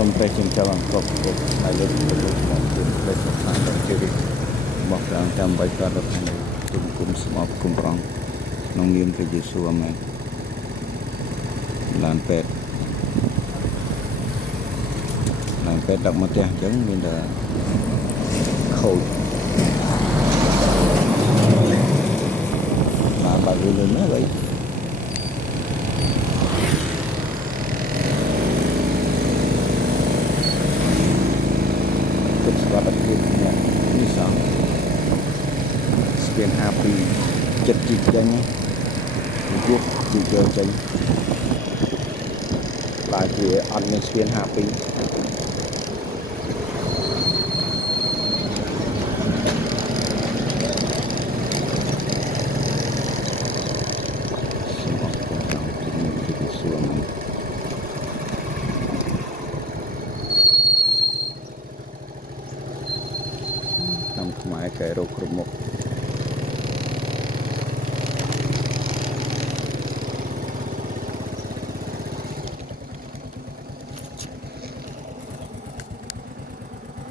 សូមព្រះជំចាស់អង្គគ្រប់គ្រប់ហើយលើកទៅមកជូនព្រះសុខាដល់ជីវិតរបស់ព្រះអង្គតាមបីកើតដល់ថ្ងៃទុំគុំស្មោកគុំប្រងក្នុងនាមព្រះយេស៊ូវអាមែនឡានពេទ្យដឹកមកផ្ទះអញ្ចឹងមានតែខូចបានបើលឿនណាស់ហើយទុកស្វាត់ភាពនេះនេះសោះស្ពាន52ចិត្តជីកចេញយុះជីកយកចេញឡាយជាអត់មានស្ពាន52ក្នុងខ្មែរកែរោគគ្រប់មុខ